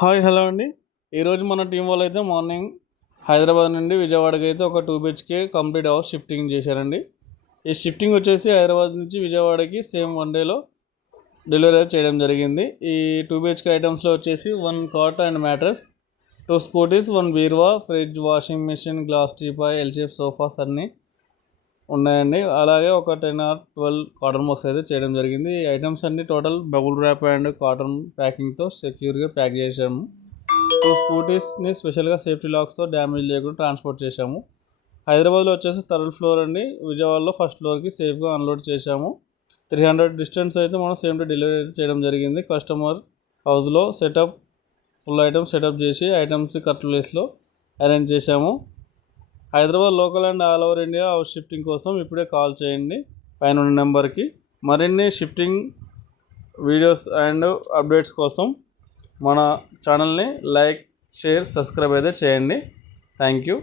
Hi hello అండి. ఈరోజు మన టీం వాళ్ళు అయితే మార్నింగ్ హైదరాబాద్ నుండి విజయవాడకి అయితే ఒక 2 BHK కంప్లీట్ హౌస్ షిఫ్టింగ్ చేశారండి. ఈ షిఫ్టింగ్ వచ్చేసి హైదరాబాద్ నుంచి విజయవాడకి సేమ్ 1 డేలో డెలివరీ అయితే చేయడం జరిగింది. ఈ 2 BHK ఐటమ్స్లో వచ్చేసి 1 కాట్ అండ్ మ్యాట్రస్, 2 స్కూటీస్, 1 బీరువా, fridge, washing machine, glass teapoy, L shape sofas అన్నీ ఉన్నాయండి. అలాగే ఒక 10 or 12 కాటన్ బాక్స్ అయితే చేయడం జరిగింది. ఈ ఐటమ్స్ అన్ని total bubble wrap and cotton ప్యాకింగ్తో సెక్యూర్గా ప్యాక్ చేసాము. 2 స్కూటీస్ని స్పెషల్గా సేఫ్టీ లాక్స్తో డ్యామేజ్ లేకుండా ట్రాన్స్పోర్ట్ చేశాము. హైదరాబాద్లో వచ్చేసి 3rd ఫ్లోర్ అండి. విజయవాడలో 1st ఫ్లోర్కి సేఫ్గా అన్లోడ్ చేశాము. 300 డిస్టెన్స్ అయితే మనం సేమ్ డే డెలివరీ చేయడం జరిగింది. కస్టమర్ హౌస్లో సెటప్ ఫుల్ ఐటమ్స్ సెటప్ చేసి ఐటమ్స్ కట్ ప్లేస్లో అరేంజ్ చేశాము. Hyderabad local and all over India house shifting కోసం ఇప్పుడే కాల్ చేయండి పైన నెంబర్కి. మరిన్ని షిఫ్టింగ్ వీడియోస్ అండ్ అప్డేట్స్ కోసం మన ఛానల్ని లైక్, షేర్, సబ్స్క్రైబ్ అయితే చేయండి. Thank you.